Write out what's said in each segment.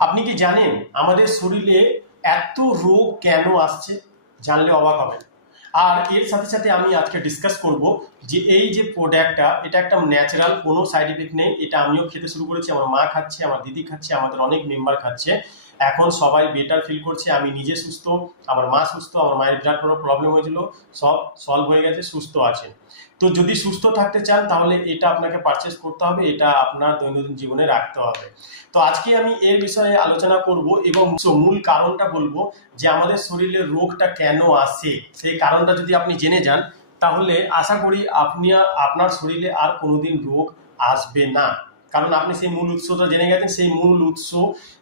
আপনি কি জানেন আমাদের শরীরে এত রোগ কেন আসছে? জানলে অবাক হবেন। আর এর সাথে সাথে আমি আজকে ডিসকাস করব যে এই যে প্রোডাক্টটা এটা একটা ন্যাচারাল কোনো সাইড এফেক্ট নেই। এটা আমিও খেতে শুরু করেছি, আমার মা খাচ্ছে, আমার দিদি খাচ্ছে, আমাদের অনেক মেম্বার খাচ্ছে। এখন সবাই বেটার ফিল করছে, আমি নিজে সুস্থ, আমার মা সুস্থ, আমার মায়ের বিরাট বড় প্রবলেম হয়েছিল, সব সলভ হয়ে গেছে, সুস্থ আছে তো যদি সুস্থ থাকতে চান, তাহলে এটা আপনাকে পারচেস করতে হবে, এটা আপনার দৈনন্দিন জীবনে রাখতে হবে। তো আজকে আমি এর বিষয়ে আলোচনা করব এবং মূল কারণটা বলব যে আমাদের শরীরে রোগটা কেন আসে। সেই কারণটা যদি আপনি জেনে যান, তাহলে আশা করি আপনি আপনার শরীরে আর কোনোদিন রোগ আসবে না। কারণ আপনি সেই মূল উৎসটা জেনে গেছেন, সেই মূল উৎস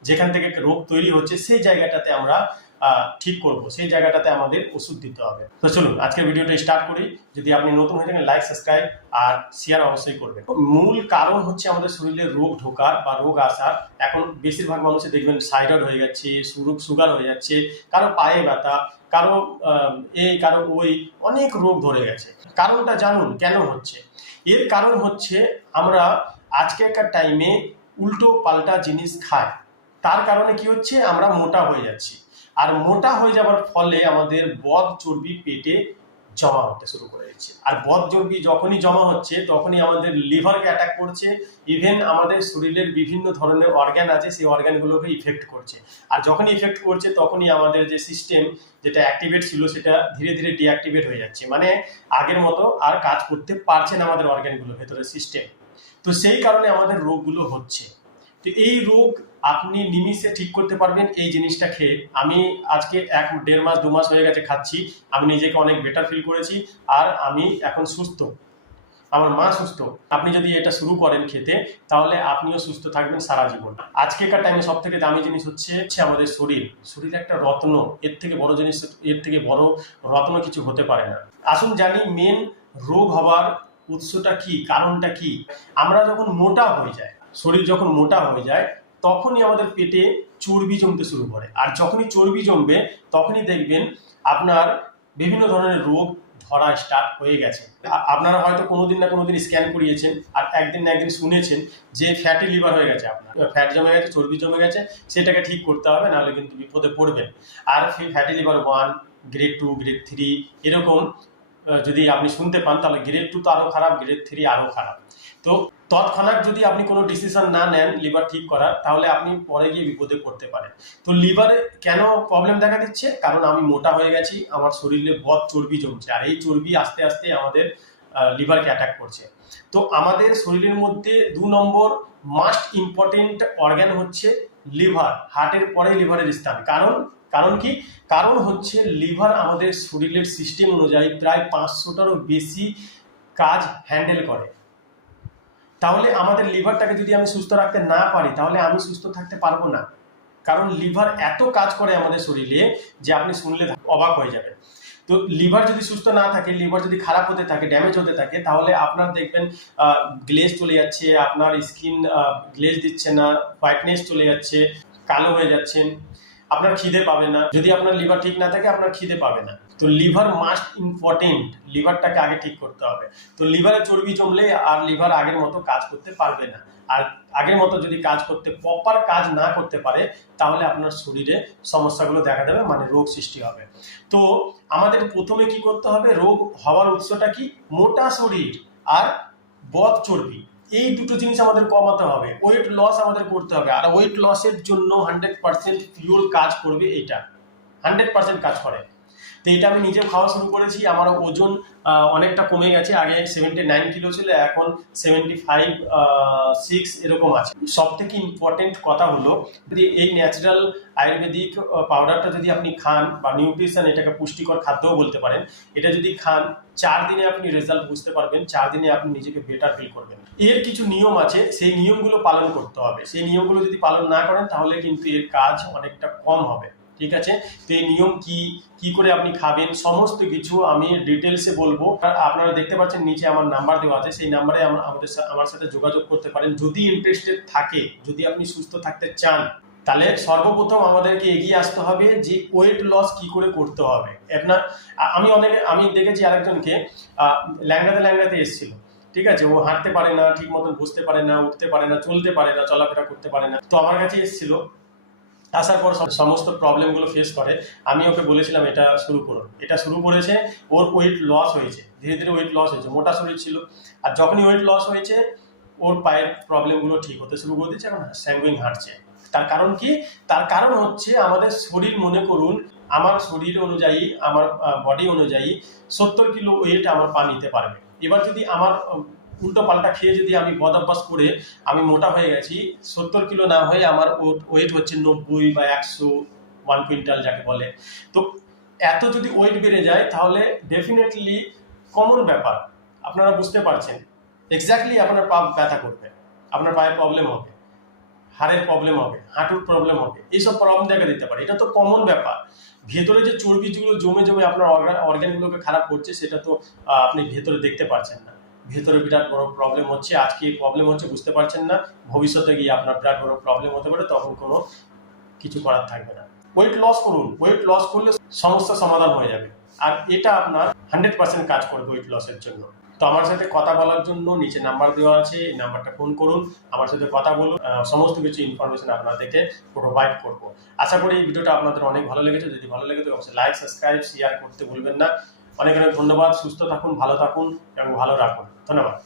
যেখান থেকে রোগ তৈরি হচ্ছে, সেই জায়গাটাতে আমরা ঠিক করব, সেই জায়গাটাতে আমাদের ওষুধ দিতে হবে। তো চলুন, আজকের ভিডিওটা স্টার্ট করি। যদি আপনি নতুন হয়ে থাকেন লাইক সাবস্ক্রাইব আর শেয়ার অবশ্যই করবেন। মূল কারণ হচ্ছে আমাদের শরীরে রোগ ঢোকার বা রোগ আসার। এখন বেশিরভাগ মানুষের দেখবেন থাইরয়েড হয়ে যাচ্ছে সুগার হয়ে যাচ্ছে, কারও পায়ে ব্যথা, কারও এই কারও ওই অনেক রোগ ধরে গেছে। কারণটা জানুন, কেন হচ্ছে? এর কারণ হচ্ছে আমরা আজকেরকার টাইমে উল্টো পাল্টা জিনিস খায়। তার কারণে কি হচ্ছে? আমরা মোটা হয়ে যাচ্ছি। আর মোটা হয়ে যাওয়ার ফলে আমাদের বদ চর্বি পেটে জমা হতে শুরু করে যাচ্ছে আর বদ চর্বি যখনই জমা হচ্ছে, তখনই আমাদের লিভারকে অ্যাটাক করছে। ইভেন আমাদের শরীরের বিভিন্ন ধরনের অর্গ্যান আছে, সেই অর্গ্যানগুলোকে ইফেক্ট করছে। আর যখনই ইফেক্ট করছে, তখনই আমাদের যে সিস্টেম যেটা অ্যাক্টিভেট ছিল, সেটা ধীরে ধীরে ডিঅ্যাক্টিভেট হয়ে যাচ্ছে। মানে আগের মতো আর কাজ করতে পারছে না আমাদের অর্গ্যানগুলো ভেতরের সিস্টেম তো সেই কারণে আমাদের রোগগুলো হচ্ছে। তো এই রোগ আপনি নিমিষে ঠিক করতে পারবেন এই জিনিসটা খেয়ে। আমি আজকে এক, দেড় মাস, দু মাস হয়ে গেছে খাচ্ছি। আমি নিজেকে অনেক বেটার ফিল করেছি আর আমি এখন সুস্থ। আমার মা সুস্থ। আপনি যদি এটা শুরু করেন খেতে, তাহলে আপনিও সুস্থ থাকবেন সারা জীবন। আজকেকার টাইমে সব থেকে দামি জিনিস হচ্ছে হচ্ছে আমাদের শরীর। শরীর একটা রত্ন, এর থেকে বড় জিনিস, এর থেকে বড় রত্ন কিছু হতে পারে না। আসুন জানি মেন রোগ হওয়ার উৎসটা কি, কারণটা কি? আমরা যখন মোটা হয়ে যায় শরীর যখন মোটা হয়ে যায়, তখনই আমাদের পেটে চর্বি জমতে শুরু করে। আর যখনই চর্বি জমবে, তখনই দেখবেন আপনার বিভিন্ন ধরনের রোগ ধরা স্টার্ট হয়ে গেছে। আপনারা হয়তো কোনোদিন না কোনোদিন স্ক্যান করিয়েছেন আর একদিন না একদিন শুনেছেন যে ফ্যাটি লিভার হয়ে গেছে আপনার। ফ্যাট জমে গেছে, চর্বি জমে গেছে, সেটাকে ঠিক করতে হবে, নাহলে কিন্তু বিপদে পড়বেন। আর fatty liver one grade two grade three এরকম যদি আপনি শুনতে পান, তাহলে গ্রেড টু তো আরও খারাপ গ্রেড থ্রি আরও খারাপ। তো তৎক্ষণাৎ যদি আপনি কোনো ডিসিশন না নেন লিভার ঠিক করার, তাহলে আপনি পরে গিয়ে বিপদে পড়তে পারেন। তো লিভারে কেন প্রবলেম দেখা দিচ্ছে? কারণ আমি মোটা হয়ে গেছি, আমার শরীরে বদ চর্বি জমছে, আর এই চর্বি আস্তে আস্তে আমাদের লিভারকে অ্যাটাক করছে। তো আমাদের শরীরের মধ্যে দু নম্বর মাস্ট ইম্পর্টেন্ট অর্গ্যান হচ্ছে লিভার হার্টের পরে লিভারের স্থান কারণ কারণ কি? কারণ হচ্ছে লিভার আমাদের শরীরের সিস্টেম অনুযায়ী প্রায় পাঁচশোটারও বেশি কাজ হ্যান্ডেল করে। তাহলে আমাদের লিভারটাকে যদি আমি সুস্থ রাখতে না পারি, তাহলে আমি সুস্থ থাকতে পারব না। কারণ লিভার এত কাজ করে আমাদের শরীরে যে আপনি শুনলে অবাক হয়ে যাবেন। তো লিভার যদি সুস্থ না থাকে, লিভার যদি খারাপ হতে থাকে ড্যামেজ হতে থাকে, তাহলে আপনার দেখবেন গ্লেজ চলে যাচ্ছে, আপনার স্কিন গ্লেজ দিচ্ছে না হোয়াইটনেস চলে যাচ্ছে, কালো হয়ে যাচ্ছেন আপনার খিদে পাবে না। যদি আপনার লিভার ঠিক না থাকে, আপনার খিদে পাবে না। তো লিভার মাস্ট ইম্পর্টেন্ট লিভারটাকে আগে ঠিক করতে হবে। তো লিভারে চর্বি জমলে আর লিভার আগের মতো কাজ করতে পারবে না। আর আগের মতো যদি কাজ করতে প্রপার কাজ না করতে পারে, তাহলে আপনার শরীরে সমস্যাগুলো দেখা দেবে মানে রোগ সৃষ্টি হবে। তো আমাদের প্রথমে কি করতে হবে? রোগ হওয়ার উৎসটা কি? মোটা শরীর আর বদ চর্বি। এই দুটো জিনিস আমাদের কমাতে হবে ওয়েট লস আমাদের করতে হবে, আর ওয়েট লসের জন্য হান্ড্রেড পার্সেন্ট পিওর কাজ করবে এটা হান্ড্রেড পার্সেন্ট কাজ করে। তো এটা আমি নিজেও খাওয়া শুরু করেছি আমার ওজন অনেকটা কমে গেছে। আগে সেভেন্টি নাইন কিলো ছিল, এখন সেভেন্টি ফাইভ সিক্স এরকম আছে। সব থেকে ইম্পর্টেন্ট কথা হলো, যদি এই ন্যাচারাল আয়ুর্বেদিক পাউডারটা যদি আপনি খান বা নিউট্রিশন এটাকে পুষ্টিকর খাদ্যও বলতে পারেন, এটা যদি খান, চার দিনে আপনি রেজাল্ট বুঝতে পারবেন, চার দিনে আপনি নিজেকে বেটার ফিল করবেন। এর কিছু নিয়ম আছে, সেই নিয়মগুলো পালন করতে হবে। সেই নিয়মগুলো যদি পালন না করেন, তাহলে কিন্তু এর কাজ অনেকটা কম হবে। ঠিক আছে? তো এই নিয়ম কি কি করে আপনি খাবেন? সমস্ত কিছু আমি ডিটেলসে বলব। আপনারা দেখতে পাচ্ছেন নিচে আমার নাম্বার দেওয়া আছে। সেই নাম্বারে আমাদের আমার সাথে যোগাযোগ করতে পারেন। যদি ইন্টারেস্টেড থাকে, যদি আপনি সুস্থ থাকতে চান, তাহলে সর্বপ্রথম আমাদেরকে এগিয়ে আসতে হবে যে ওয়েট লস কি করে করতে হবে। আপনার আমি অনেক, আমি দেখেছি আরেকজনকে ল্যাংড়াতে ল্যাংড়াতে এসেছিল। ঠিক আছে? ও হাঁটতে পারে না, ঠিক মতন বুঝতে পারে না, উঠতে পারে না, চলতে পারে না, চলাফেরা করতে পারে না। তো আমার কাছে এসেছিল আসার পর সমস্ত প্রবলেমগুলো ফেস করে। আমি ওকে বলেছিলাম, এটা শুরু করুন এটা শুরু করেছে, ওর ওয়েট লস হয়েছে। ধীরে ধীরে ওয়েট লস হয়েছে, মোটা শরীর ছিল। আর যখনই ওয়েট লস হয়েছে, ওর পায়ের প্রবলেমগুলো ঠিক হতে শুরু করে দিচ্ছে এখন স্যাঙ্গুইং হাঁটছে। তার কারণ কি? তার কারণ হচ্ছে আমাদের শরীর, মনে করুন, আমার শরীর অনুযায়ী, আমার বডি অনুযায়ী সত্তর কিলো ওয়েট আমার পা নিতে পারবে। এবার যদি আমার উল্টো পাল্টা খেয়ে যদি আমি বদ অভ্যাস করে আমি মোটা হয়ে গেছি, সত্তর কিলো না হয়ে আমার ওয়েট হচ্ছে নব্বই বা একশো ওয়ান কুইন্টাল যাকে বলে। তো এত যদি ওয়েট বেড়ে যায়, তাহলে ডেফিনেটলি কমন ব্যাপার। আপনারা বুঝতে পারছেন। এক্স্যাক্টলি আপনার পা ব্যথা করবে। আপনার পায়ে প্রবলেম হবে। হাড়ের প্রবলেম হবে। হাঁটুর প্রবলেম হবে। এইসব প্রবলেম দেখা দিতে পারে। এটা তো কমন ব্যাপার। ভেতরে যে চর্বিগুলো জমে জমে আপনার অর্গান অর্গানগুলোকে খারাপ করছে, সেটা তো আপনি ভেতরে দেখতে পাচ্ছেন না। ভেতরে বিরাট বড় প্রবলেম হচ্ছে। আজকে এই প্রবলেম হচ্ছে, বুঝতে পারছেন না। ভবিষ্যতে গিয়ে আপনার বিরাট বড় প্রবলেম হতে পারে, তখন কোনো কিছু করার থাকবে না। ওয়েট লস করুন। ওয়েট লস করলে সমস্যার সমাধান হয়ে যাবে। আর এটা আপনার হান্ড্রেড পার্সেন্ট কাজ করবে ওয়েট লসের জন্য। তো আমার সাথে কথা বলার জন্য নিচে নাম্বার দেওয়া আছে, এই নাম্বারটা ফোন করুন। আমার সাথে কথা বলুন। সমস্ত কিছু ইনফরমেশন আপনাদেরকে প্রোভাইড করব। আশা করি এই ভিডিওটা আপনাদের অনেক ভালো লেগেছে। যদি ভালো লেগে তো অবশ্যই লাইক সাবস্ক্রাইব শেয়ার করতে ভুলবেন না। অনেক অনেক ধন্যবাদ। সুস্থ থাকুন, ভালো থাকুন এবং ভালো রাখুন। ধন্যবাদ